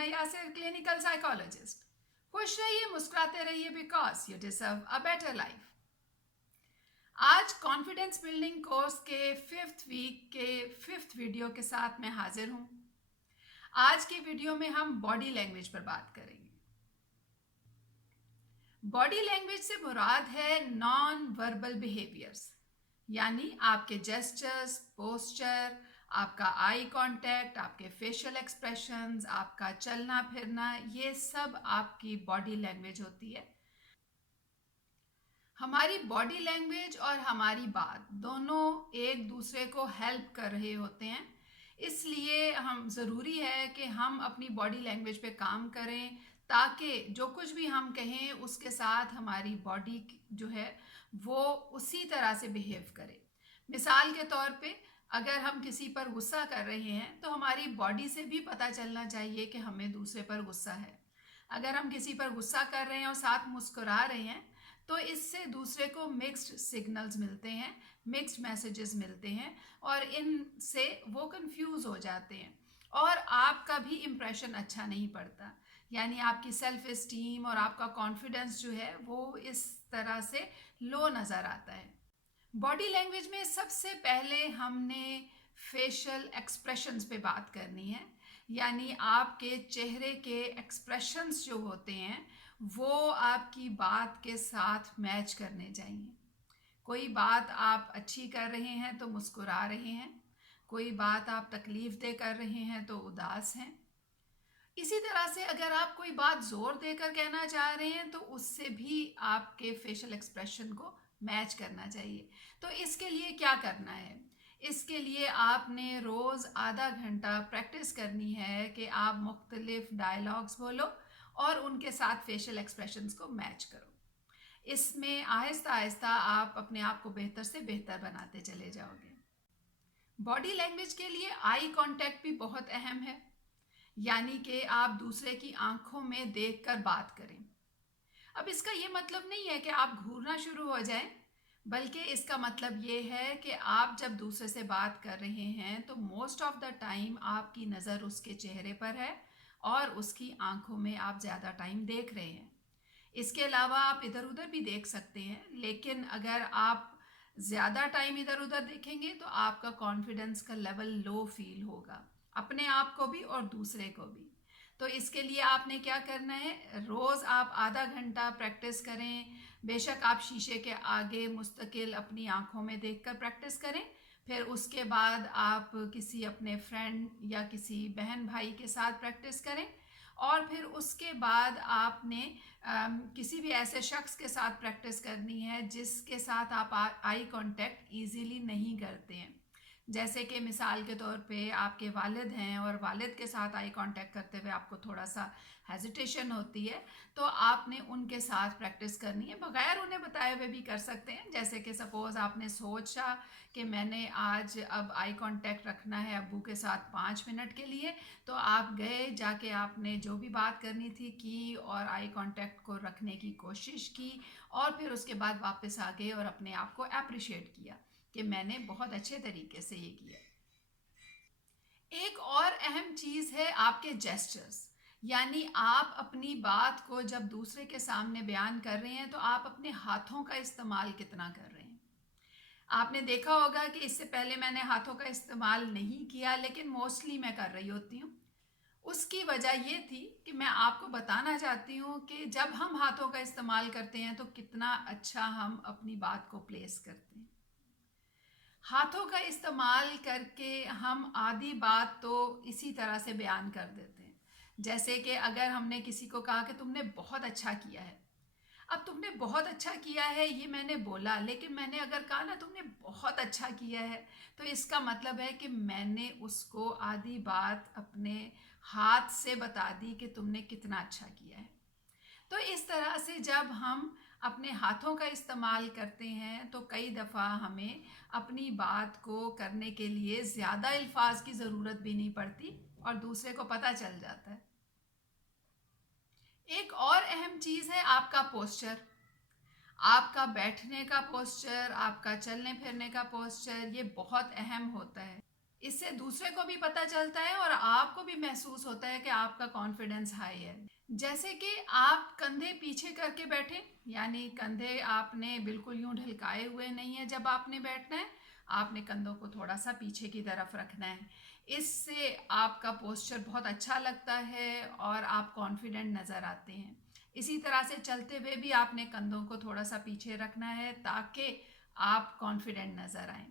Sakina Yasir, clinical psychologist. खुश रहिए, मुस्कुराते रहिए, because you deserve a better life. आज कॉन्फिडेंस बिल्डिंग कोर्स के 5th वीक के 5th वीडियो के साथ मैं हाजिर हूं। आज की वीडियो में हम बॉडी लैंग्वेज पर बात करेंगे। बॉडी लैंग्वेज से मुराद है नॉन वर्बल बिहेवियर्स, यानी आपके जेस्चर्स, पोस्चर, आपका आई कांटेक्ट, आपके फेशियल एक्सप्रेशंस, आपका चलना फिरना, ये सब आपकी बॉडी लैंग्वेज होती है। हमारी बॉडी लैंग्वेज और हमारी बात दोनों एक दूसरे को हेल्प कर रहे होते हैं, इसलिए हम ज़रूरी है कि हम अपनी बॉडी लैंग्वेज पे काम करें ताकि जो कुछ भी हम कहें उसके साथ हमारी बॉडी जो है वो उसी तरह से बिहेव करे। मिसाल के तौर पे अगर हम किसी पर गुस्सा कर रहे हैं तो हमारी बॉडी से भी पता चलना चाहिए कि हमें दूसरे पर गुस्सा है। अगर हम किसी पर गुस्सा कर रहे हैं और साथ मुस्कुरा रहे हैं तो इससे दूसरे को मिक्स्ड सिग्नल्स मिलते हैं, मिक्स्ड मैसेजेस मिलते हैं और इनसे वो कंफ्यूज हो जाते हैं और आपका भी इम्प्रेशन अच्छा नहीं पड़ता। यानी आपकी सेल्फ इस्टीम और आपका कॉन्फिडेंस जो है वो इस तरह से लो नज़र आता है। बॉडी लैंग्वेज में सबसे पहले हमने फेशियल एक्सप्रेशंस पे बात करनी है, यानी आपके चेहरे के एक्सप्रेशंस जो होते हैं वो आपकी बात के साथ मैच करने चाहिए। कोई बात आप अच्छी कर रहे हैं तो मुस्कुरा रहे हैं, कोई बात आप तकलीफ दे कर रहे हैं तो उदास हैं। इसी तरह से अगर आप कोई बात जोर देकर कहना चाह रहे हैं तो उससे भी आपके फेशियल एक्सप्रेशन को मैच करना चाहिए। तो इसके लिए क्या करना है? इसके लिए आपने रोज़ आधा घंटा प्रैक्टिस करनी है कि आप मुख्तलिफ डायलॉग्स बोलो और उनके साथ फेशियल एक्सप्रेशंस को मैच करो। इसमें आहिस्ता आहिस्ता आप अपने आप को बेहतर से बेहतर बनाते चले जाओगे। बॉडी लैंग्वेज के लिए आई कांटेक्ट भी बहुत अहम है, यानी कि आप दूसरे की आंखों में देखकर बात करें। अब इसका ये मतलब नहीं है कि आप घूरना शुरू हो जाएं, बल्कि इसका मतलब ये है कि आप जब दूसरे से बात कर रहे हैं तो मोस्ट ऑफ द टाइम आपकी नज़र उसके चेहरे पर है और उसकी आंखों में आप ज़्यादा टाइम देख रहे हैं। इसके अलावा आप इधर उधर भी देख सकते हैं, लेकिन अगर आप ज़्यादा टाइम इधर उधर देखेंगे तो आपका कॉन्फिडेंस का लेवल लो फील होगा, अपने आप को भी और दूसरे को भी। तो इसके लिए आपने क्या करना है, रोज़ आप आधा घंटा प्रैक्टिस करें। बेशक आप शीशे के आगे मुस्तकिल अपनी आंखों में देखकर प्रैक्टिस करें, फिर उसके बाद आप किसी अपने फ्रेंड या किसी बहन भाई के साथ प्रैक्टिस करें और फिर उसके बाद आपने किसी भी ऐसे शख्स के साथ प्रैक्टिस करनी है जिसके साथ आप आई कांटेक्ट इजीली नहीं करते हैं। जैसे कि मिसाल के तौर पे आपके वालिद हैं और वालिद के साथ आई कांटेक्ट करते हुए आपको थोड़ा सा हेजिटेशन होती है, तो आपने उनके साथ प्रैक्टिस करनी है, बगैर उन्हें बताए हुए भी कर सकते हैं। जैसे कि सपोज़ आपने सोचा कि मैंने आज अब आई कांटेक्ट रखना है अब्बू के साथ 5 मिनट के लिए, तो आप गए, जाके आपने जो भी बात करनी थी की और आई कांटेक्ट को रखने की कोशिश की और फिर उसके बाद वापस आ गए और अपने आप को अप्रिशिएट किया कि मैंने बहुत अच्छे तरीके से ये किया। एक और अहम चीज़ है आपके जेस्चर्स, यानी आप अपनी बात को जब दूसरे के सामने बयान कर रहे हैं तो आप अपने हाथों का इस्तेमाल कितना कर रहे हैं। आपने देखा होगा कि इससे पहले मैंने हाथों का इस्तेमाल नहीं किया, लेकिन मोस्टली मैं कर रही होती हूँ। उसकी वजह ये थी कि मैं आपको बताना चाहती हूँ कि जब हम हाथों का इस्तेमाल करते हैं तो कितना अच्छा हम अपनी बात को प्लेस करते हैं। हाथों का इस्तेमाल करके हम आधी बात तो इसी तरह से बयान कर देते हैं, जैसे कि अगर हमने किसी को कहा कि तुमने बहुत अच्छा किया है। अब तुमने बहुत अच्छा किया है ये मैंने बोला, लेकिन मैंने अगर कहा ना तुमने बहुत अच्छा किया है, तो इसका मतलब है कि मैंने उसको आधी बात अपने हाथ से बता दी कि तुमने कितना अच्छा किया है। तो इस तरह से जब हम अपने हाथों का इस्तेमाल करते हैं तो कई दफ़ा हमें अपनी बात को करने के लिए ज़्यादा अल्फाज की ज़रूरत भी नहीं पड़ती और दूसरे को पता चल जाता है। एक और अहम चीज़ है आपका पोस्चर, आपका बैठने का पोस्चर, आपका चलने फिरने का पोस्चर, ये बहुत अहम होता है। इससे दूसरे को भी पता चलता है और आपको भी महसूस होता है कि आपका कॉन्फिडेंस हाई है। जैसे कि आप कंधे पीछे करके बैठे, यानी कंधे आपने बिल्कुल यूं ढलकाए हुए नहीं है। जब आपने बैठना है आपने कंधों को थोड़ा सा पीछे की तरफ रखना है। इससे आपका पोस्चर बहुत अच्छा लगता है और आप कॉन्फिडेंट नज़र आते हैं। इसी तरह से चलते हुए भी आपने कंधों को थोड़ा सा पीछे रखना है ताकि आप कॉन्फिडेंट नज़र आएं।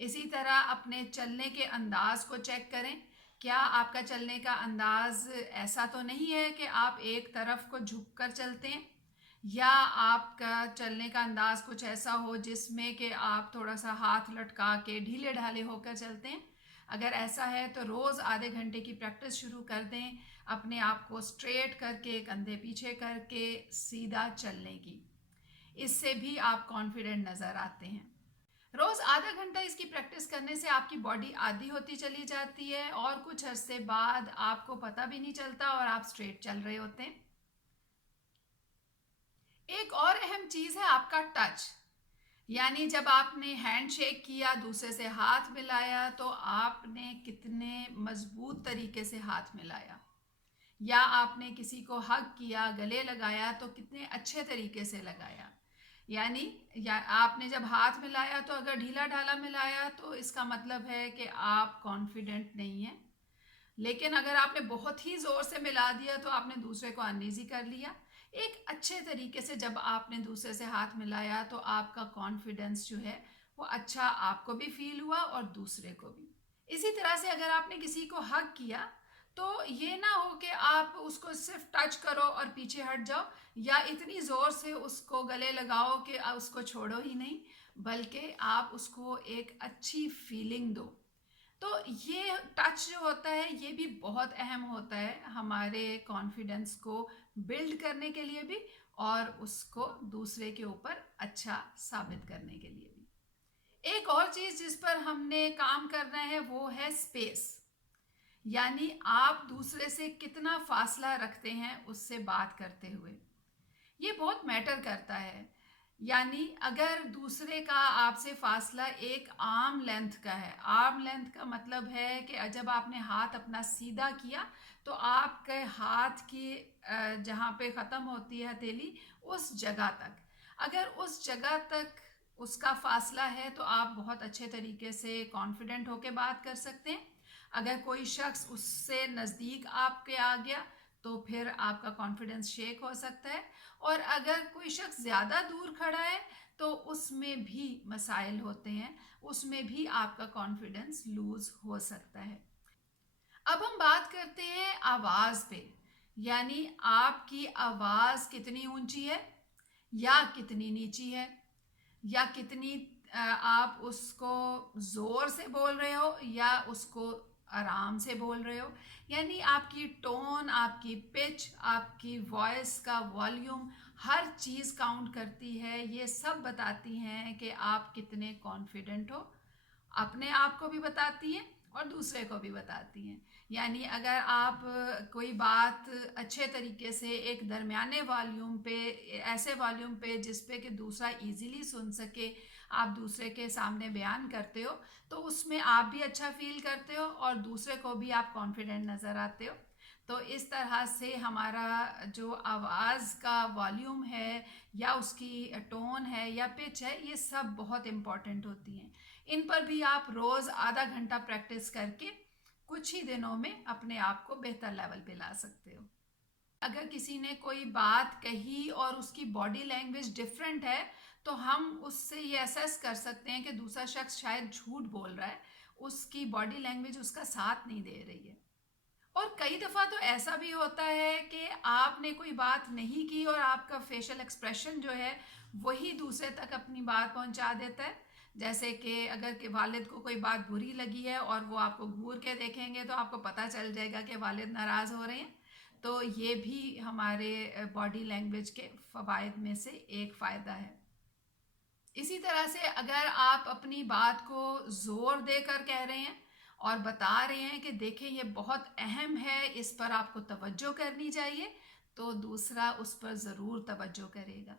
इसी तरह अपने चलने के अंदाज को चेक करें। क्या आपका चलने का अंदाज ऐसा तो नहीं है कि आप एक तरफ को झुककर चलते हैं, या आपका चलने का अंदाज कुछ ऐसा हो जिसमें कि आप थोड़ा सा हाथ लटका के ढीले ढाले होकर चलते हैं। अगर ऐसा है तो रोज़ आधे घंटे की प्रैक्टिस शुरू कर दें, अपने आप को स्ट्रेट करके कंधे पीछे करके सीधा चलने की। इससे भी आप कॉन्फिडेंट नज़र आते हैं। रोज़ आधा घंटा इसकी प्रैक्टिस करने से आपकी बॉडी आदी होती चली जाती है और कुछ अरसे बाद आपको पता भी नहीं चलता और आप स्ट्रेट चल रहे होते हैं। एक और अहम चीज़ है आपका टच, यानी जब आपने हैंड शेक किया, दूसरे से हाथ मिलाया, तो आपने कितने मजबूत तरीके से हाथ मिलाया, या आपने किसी को हग किया, गले लगाया तो कितने अच्छे तरीके से लगाया। यानी या आपने जब हाथ मिलाया तो अगर ढीला ढाला मिलाया तो इसका मतलब है कि आप कॉन्फिडेंट नहीं हैं। लेकिन अगर आपने बहुत ही ज़ोर से मिला दिया तो आपने दूसरे को अनईजी कर लिया। एक अच्छे तरीके से जब आपने दूसरे से हाथ मिलाया तो आपका कॉन्फिडेंस जो है वो अच्छा आपको भी फील हुआ और दूसरे को भी। इसी तरह से अगर आपने किसी को हग किया तो ये ना हो कि आप उसको सिर्फ टच करो और पीछे हट जाओ, या इतनी ज़ोर से उसको गले लगाओ कि उसको छोड़ो ही नहीं, बल्कि आप उसको एक अच्छी फीलिंग दो। तो ये टच जो होता है ये भी बहुत अहम होता है हमारे कॉन्फिडेंस को बिल्ड करने के लिए भी, और उसको दूसरे के ऊपर अच्छा साबित करने के लिए भी। एक और चीज़ जिस पर हमने काम करना है वो है स्पेस, यानी आप दूसरे से कितना फासला रखते हैं उससे बात करते हुए। ये बहुत मैटर करता है। यानी अगर दूसरे का आपसे फासला एक आर्म लेंथ का है, आर्म लेंथ का मतलब है कि जब आपने हाथ अपना सीधा किया तो आपके हाथ की जहाँ पे ख़त्म होती है हथेली उस जगह तक, अगर उस जगह तक उसका फासला है तो आप बहुत अच्छे तरीके से कॉन्फिडेंट होकर बात कर सकते हैं। अगर कोई शख्स उससे नज़दीक आपके आ गया तो फिर आपका कॉन्फिडेंस शेक हो सकता है, और अगर कोई शख्स ज़्यादा दूर खड़ा है तो उसमें भी मसाइल होते हैं, उसमें भी आपका कॉन्फिडेंस लूज हो सकता है। अब हम बात करते हैं आवाज़ पे, यानी आपकी आवाज़ कितनी ऊंची है या कितनी नीची है, या कितनी आप उसको ज़ोर से बोल रहे हो या उसको आराम से बोल रहे हो। यानी आपकी टोन, आपकी पिच, आपकी वॉइस का वॉल्यूम, हर चीज़ काउंट करती है। ये सब बताती हैं कि आप कितने कॉन्फिडेंट हो, अपने आप को भी बताती हैं और दूसरे को भी बताती हैं। यानी अगर आप कोई बात अच्छे तरीके से एक दरमियाने वॉल्यूम पे, ऐसे वॉल्यूम पे जिस पे कि दूसरा इजीली सुन सके, आप दूसरे के सामने बयान करते हो तो उसमें आप भी अच्छा फील करते हो और दूसरे को भी आप कॉन्फिडेंट नज़र आते हो। तो इस तरह से हमारा जो आवाज़ का वॉल्यूम है या उसकी टोन है या पिच है, ये सब बहुत इम्पॉर्टेंट होती हैं। इन पर भी आप रोज़ आधा घंटा प्रैक्टिस करके कुछ ही दिनों में अपने आप को बेहतर लेवल पे ला सकते हो। अगर किसी ने कोई बात कही और उसकी बॉडी लैंग्वेज डिफरेंट है तो हम उससे ये असेस कर सकते हैं कि दूसरा शख्स शायद झूठ बोल रहा है, उसकी बॉडी लैंग्वेज उसका साथ नहीं दे रही है। और कई दफ़ा तो ऐसा भी होता है कि आपने कोई बात नहीं की और आपका फेशियल एक्सप्रेशन जो है वही दूसरे तक अपनी बात पहुंचा देता है। जैसे कि अगर के वालिद को कोई बात बुरी लगी है और वो आपको घूर के देखेंगे तो आपको पता चल जाएगा कि वालिद नाराज़ हो रहे हैं। तो ये भी हमारे बॉडी लैंग्वेज के फ़वाइद में से एक फ़ायदा है। इसी तरह से अगर आप अपनी बात को ज़ोर देकर कह रहे हैं और बता रहे हैं कि देखें ये बहुत अहम है, इस पर आपको तवज्जो करनी चाहिए, तो दूसरा उस पर ज़रूर तवज्जो करेगा।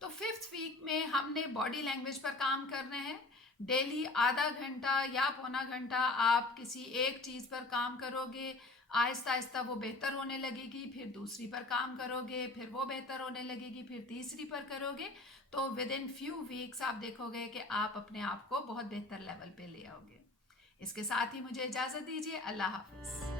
तो 5th वीक में हमने बॉडी लैंग्वेज पर काम करना है, डेली आधा घंटा या पौना घंटा आप किसी एक चीज़ पर काम करोगे, आहिस्ता आहिस्ता वो बेहतर होने लगेगी, फिर दूसरी पर काम करोगे, फिर वो बेहतर होने लगेगी, फिर तीसरी पर करोगे, तो विद इन फ्यू वीक्स आप देखोगे कि आप अपने आप को बहुत बेहतर लेवल पे ले आओगे। इसके साथ ही मुझे इजाज़त दीजिए। अल्लाह हाफिज़।